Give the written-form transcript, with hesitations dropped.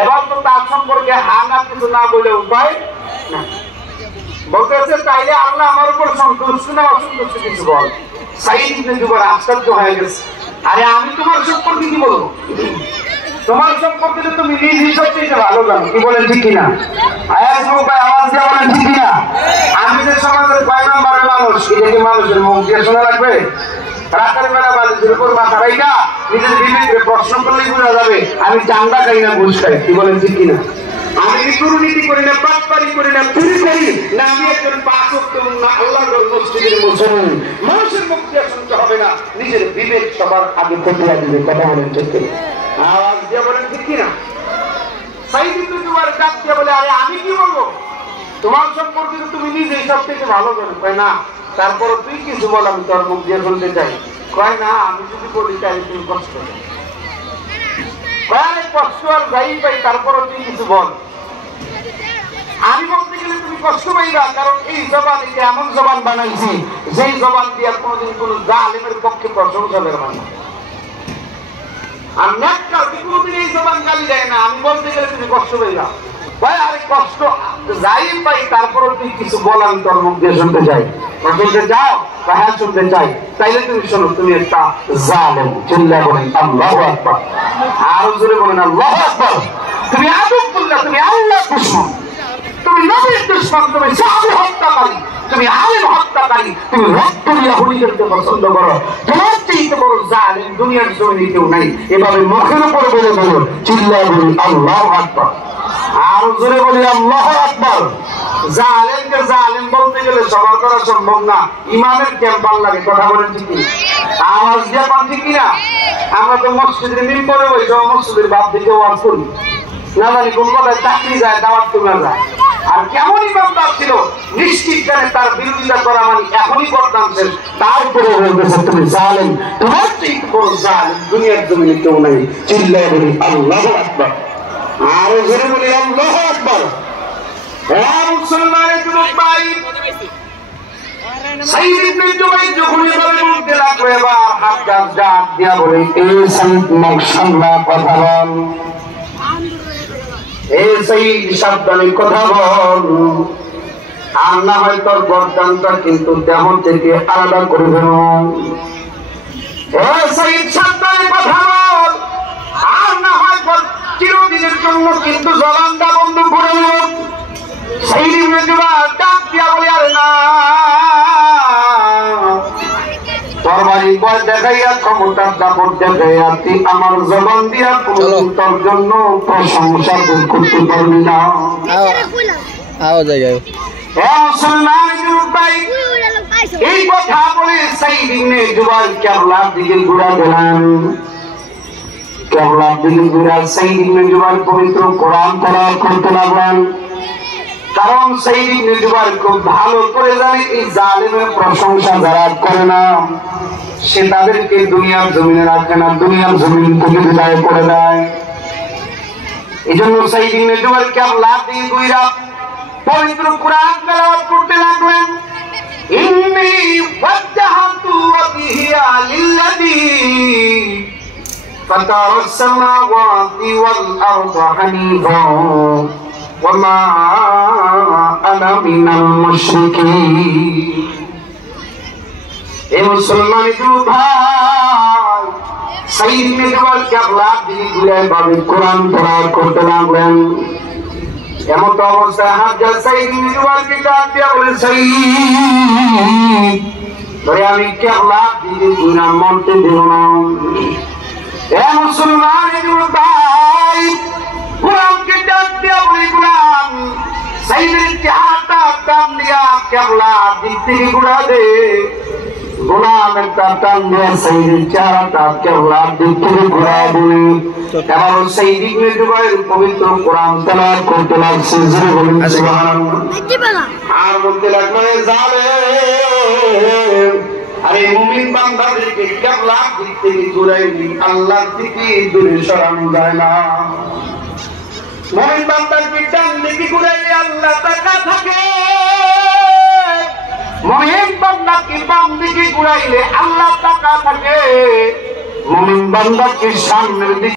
এবার তো তার সম্পর্কে হানা কিছু না বলে উপায় না। বলতেছে তাইলে আল্লাহ আমার উপর সন্তুষ্ট না অসন্তুষ্ট কিছু বল। সাইদ ইবনে জুবাইর আশ্চর্য হয়ে গেছে, আরে আমি তোমার সম্পর্কে কি বলবো? তোমার সম্পর্কে তো তুমি নিজেই সবচেয়ে ভালো জানো, কি বলেন ঠিক কিনা? আওয়াজ দিয়ে বলেন ঠিক কিনা? আমি যে সমাজের 5 নম্বরের মানুষ, এটা কি মানুষের মুখ দিয়ে শোনা লাগবে? রাতের বেলা বালিশের উপর মাথা রাইখা নিজের বিবেককে প্রশ্ন করলেই বোঝা যাবে আমি চান্দা খাই না ঘুষ খাই, কি বলেন ঠিক কিনা? আমি দুর্নীতি করি না, বাটপারি করি না, চুরি করি না, আমি একজন 5 ওয়াক্ত আল্লাহর মসজিদের মুসলমান। মানুষের মুখ দিয়ে শুনতে হবে না, নিজের বিবেক সবার আগে খতিয়ে দিবে, কথা বলেন ঠিক কিনা? আওয়াজ দিয়ে বলেন ঠিক কিনা? সাইদ ইবনে জুবাইর ডাক দিয়ে বলে, আরে আমি কি বলবো? তোমার সম্পর্কে তুমি নিজেই সব থেকে ভালো জানো। কয় না, তারপর তুই কিছু বল, আমি তোর মুখ দিয়ে শুনতে চাই। কয় না, আমি যদি বলি তাহলে তুমি কষ্ট পাবে। কয় কষ্ট আর যাই পাই, তারপরও তুই কিছু বল। আমি বলতে গেলে তুমি কষ্ট পাইবা, কারণ এই জবান এটা এমন জবান বানাইছি যেই জবান দিয়ে কোনোদিন কোন জালেমের পক্ষে প্রশংসা বের হয় না। আর নেককার কোনোদিন এই জবান গালি দেয় না। আমি বলতে গেলে তুমি কষ্ট পাইবা। ভাই আরে কষ্ট যাই পাই, তারপরও তুই কিছু বল, আমি তোর মুখ দিয়ে শুনতে চাই। শুনতে চাও? হ্যাঁ শুনতে চাই। তাইলে তুমি শোনো, তুমি একটা জালেম। চিল্লায় বলেন আল্লাহু আকবার। আরো জোরে বলেন আল্লাহু আকবার। তুমি আদুল্লাহ, তুমি আল্লাহর দুশমন, তুমি নবীর দুশমন, তুমি সাহাবী হত্যাকারী, তুমি আলেম হত্যাকারী, তুমি রক্ত দিয়া হুলিদেরকে পছন্দ করো। তোমার চেয়ে বড় জালেম দুনিয়ার জমিনে কেউ নাই। এভাবে মুখের উপর বলে বলো, চিল্লায় বলি আল্লাহু আকবার। আর জোরে বলি আল্লাহু আকবার। জালেমকে জালেম বলতে গেলে সবার করা সম্ভব না, ইমানের ক্যাম্পার লাগে, কথা বলেন ঠিক কিনা? আওয়াজ দিয়ে পান ঠিক কিনা? আমরা তো মসজিদের মিম্বরে ওই মসজিদের বাপ দিকে ওয়াজ করি, না জানি কোন কথায় চাকরি যায়, দাওয়াত তোলা যায়। আর কেমন ইমানদার ছিল, নিশ্চিত জানে তার বিরোধিতা করা মানে এখনই বদনাম শেষ। তারপরে বলতেছে তুমি জালেম, তোমার চেয়ে বড় জালেম দুনিয়ার জমিনে কেউ নাই। চিল্লায় বলি আল্লাহু আকবার। আর জোরে বলি আল্লাহু আকবার। মুসলমানের যুবক ভাই, সাইদ ইবনে জুবাইর যখন এভাবে বলতে লাগলো, এবার হাত ডাক দিয়া বলে, এই সাইদ মুখ সামলা কথা বল, এই সাইদ সাবধানে কথা বল, আর না হয় তোর গর্দানটা কিন্তু দেহ থেকে আলাদা করে দেব। এই সাইদ সাবধানে কথা বল, আর না হয় চিরদিনের জন্য কিন্তু জবানটা বন্ধ করে দেব। সাইদ ইবনে জুবাইর ডাক দিয়া বলে, আরে না, তরবারি বয় দেখাইয়া ক্ষমতার দাপট দেখাইয়া তুই আমার জবান দিয়া কোনদিন তোর জন্য প্রশংসা করতে পারবি না। এই কথা বলে সাইদ ইবনে জুবাইর কিবলার দিকে ঘুরা দিলেন। কিবলার দিকে ঘুরা সাইদ ইবনে জুবাইর পবিত্র কোরআন তেলাওয়াত করতে লাগলেন। কারণ সাইদ ইবনে জুবাইর খুব ভালো করে জানে এই জালেমের প্রশংসা যারা করে না, সে তাদেরকে দুনিয়ার জমিনে রাখে না, দুনিয়ার জমিন থেকে বিদায় করে দেয়। এই জন্য সাইদ ইবনে জুবাইর কিবলার দিকে ঘুরা পবিত্র কোরআন তেলাওয়াত করতে লাগলেন। ইন্নী ওয়াজ্জাহতু ওয়াজহিয়া লিল্লাযী ফাতারাস সামাওয়াতি ওয়াল আরদা হানিফা ওয়া মা আনা মিনাল মুশরিকিন। এই মুসলমান ভাই, সাইদ ইবনে জুবাইর কিবলার দিকে ঘুরে ভাবে কোরআন তেলাওয়াত করতে লাগলেন। এমন তো অবস্থায় হাজার সাইদ ইবনে জুবাইরকে ডাক দিয়া বলে, সাইদ ধরে আমি কিবলার দিকে ঘুরে মরতে দেব না। এ মুসলমান ভাই, গোলামকে ডাক দিয়া বলে, গোলাম সাইদের চেহারাটা টান দিয়া কিবলার দিক থেকে ঘুরা দে। গোলাম একটা টান দিয়া সাইদের চেহারাটা কিবলার দিক থেকে ঘুরা দিলে। এবার সাইদ ইবনে জুবাইর পবিত্র কোরআন তেলাওয়াত করতে লাগছে। জোরে বলুন সুবহানাল্লাহ। আর বলতে লাগলো, জালেম, আরে মুমিন বান্দাদেরকে কিবলার দিক থেকে ঘুরাইলি, আল্লাহর দিকে দূরে সরানো যায় না। মুমিন বান্দাকে ডান দিকে ঘুরাইলে আল্লাহ তাকা থাকে, মুমিন বান্দাকে বাম দিকে ঘুরাইলে আল্লাহ তাকা থাকে। মুমিন বান্দাকে সামনের দিকে